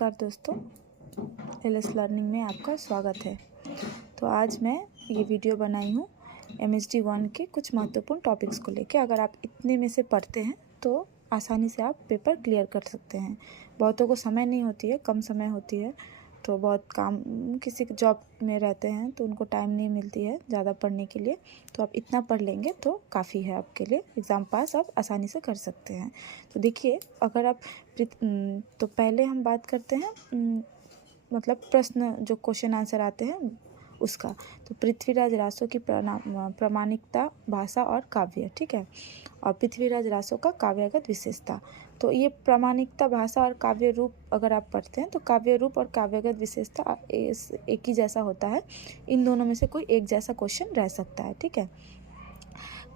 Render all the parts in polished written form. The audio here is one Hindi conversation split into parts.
नमस्कार दोस्तों, एलएस लर्निंग में आपका स्वागत है। तो आज मैं ये वीडियो बनाई हूँ MSD 1 के कुछ महत्वपूर्ण टॉपिक्स को लेके। अगर आप इतने में से पढ़ते हैं तो आसानी से आप पेपर क्लियर कर सकते हैं। बहुतों को समय नहीं होती है, कम समय होती है, तो बहुत काम किसी जॉब में रहते हैं तो उनको टाइम नहीं मिलती है ज़्यादा पढ़ने के लिए। तो आप इतना पढ़ लेंगे तो काफ़ी है आपके लिए, एग्ज़ाम पास आप आसानी से कर सकते हैं। तो देखिए, अगर आप तो पहले हम बात करते हैं मतलब प्रश्न जो क्वेश्चन आंसर आते हैं उसका। तो पृथ्वीराज रासो की प्रामाणिकता, भाषा और काव्य, ठीक है। और पृथ्वीराज रासो का काव्यगत विशेषता। तो ये प्रामाणिकता, भाषा और काव्य रूप अगर आप पढ़ते हैं तो काव्य रूप और काव्यगत विशेषता एक ही जैसा होता है। इन दोनों में से कोई एक जैसा क्वेश्चन रह सकता है, ठीक है।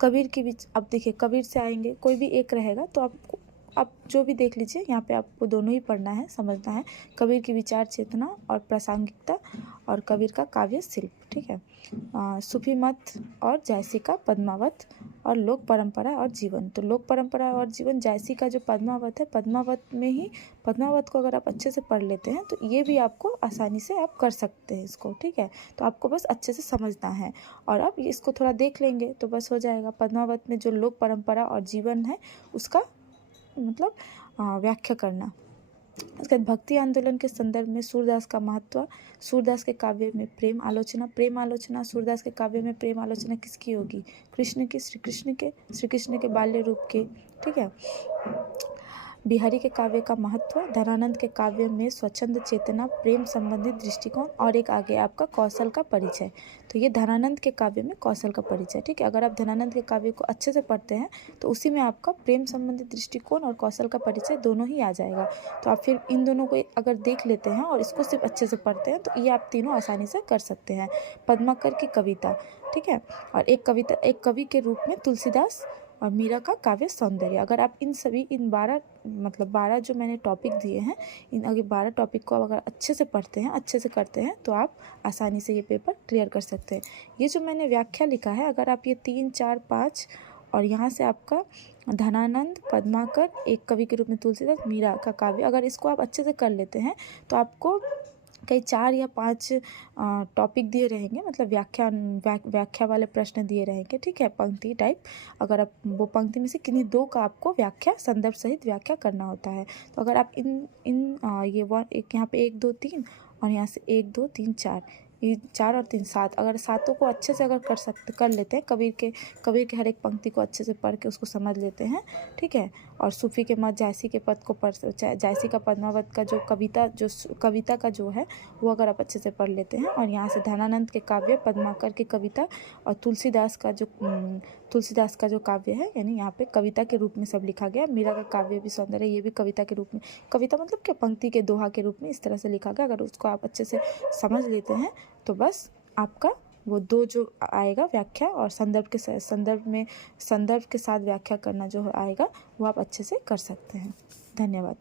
कबीर की बीच, अब देखिए कबीर से आएंगे, कोई भी एक रहेगा तो आपको आप जो भी देख लीजिए, यहाँ पे आपको दोनों ही पढ़ना है, समझना है। कबीर की विचार चेतना और प्रासंगिकता और कबीर का काव्य शिल्प, ठीक है। सूफी मत और जायसी का पद्मावत और लोक परंपरा और जीवन। तो लोक परंपरा और जीवन, जायसी का जो पद्मावत है, पद्मावत को अगर आप अच्छे से पढ़ लेते हैं तो ये भी आपको आसानी से आप कर सकते हैं इसको, ठीक है। तो आपको बस अच्छे से समझना है और आप इसको थोड़ा देख लेंगे तो बस हो जाएगा। पद्मावत में जो लोक परंपरा और जीवन है उसका मतलब व्याख्या करना। उसके बाद भक्ति आंदोलन के संदर्भ में सूरदास का महत्व, सूरदास के काव्य में प्रेम आलोचना, सूरदास के काव्य में प्रेम आलोचना किसकी होगी? कृष्ण की, श्री कृष्ण के बाल्य रूप के, ठीक है। बिहारी के काव्य का महत्व, धनानंद के काव्य में स्वच्छंद चेतना, प्रेम संबंधित दृष्टिकोण और एक आगे आपका कौशल का परिचय। तो ये धनानंद के काव्य में कौशल का परिचय, ठीक है। अगर आप धनानंद के काव्य को अच्छे से पढ़ते हैं तो उसी में आपका प्रेम संबंधित दृष्टिकोण और कौशल का परिचय दोनों ही आ जाएगा। तो आप फिर इन दोनों को अगर देख लेते हैं और इसको सिर्फ अच्छे से पढ़ते हैं तो ये आप तीनों आसानी से कर सकते हैं। पद्माकर की कविता, ठीक है। और एक कवि के रूप में तुलसीदास और मीरा का काव्य सौंदर्य। अगर आप इन 12 जो मैंने टॉपिक दिए हैं, इन अगर 12 टॉपिक को अगर अच्छे से पढ़ते हैं, अच्छे से करते हैं तो आप आसानी से ये पेपर क्लियर कर सकते हैं। ये जो मैंने व्याख्या लिखा है, अगर आप ये 3, 4, 5 और यहाँ से आपका धनानंद, पद्माकर, एक कवि के रूप में तुलसीदास, मीरा का काव्य, अगर इसको आप अच्छे से कर लेते हैं तो आपको कई 4 या 5 टॉपिक दिए रहेंगे, मतलब व्याख्या वाले प्रश्न दिए रहेंगे, ठीक है, पंक्ति टाइप। अगर आप वो पंक्ति में से किन्हीं 2 का आपको व्याख्या, संदर्भ सहित व्याख्या करना होता है। तो अगर आप एक यहाँ पे 1, 2, 3 और यहाँ से 1, 2, 3, 4, ये 4 और 3, 7, अगर सातों को अच्छे से अगर कर लेते हैं, कबीर के हर एक पंक्ति को अच्छे से पढ़ के उसको समझ लेते हैं, ठीक है। और सूफी के मत, जायसी के पद को जायसी का पद्मावत का जो कविता का जो है वो अगर आप अच्छे से पढ़ लेते हैं, और यहाँ से धनानंद के काव्य, पद्माकर की कविता और तुलसीदास का जो काव्य है, यानी यहाँ पे कविता के रूप में सब लिखा गया। मीरा का काव्य भी सौंदर्य, ये भी कविता के रूप में, कविता मतलब क्या, पंक्ति के दोहा के रूप में इस तरह से लिखा गया। अगर उसको आप अच्छे से समझ लेते हैं तो बस आपका वो 2 जो आएगा व्याख्या और संदर्भ के साथ व्याख्या करना जो आएगा वो आप अच्छे से कर सकते हैं। धन्यवाद।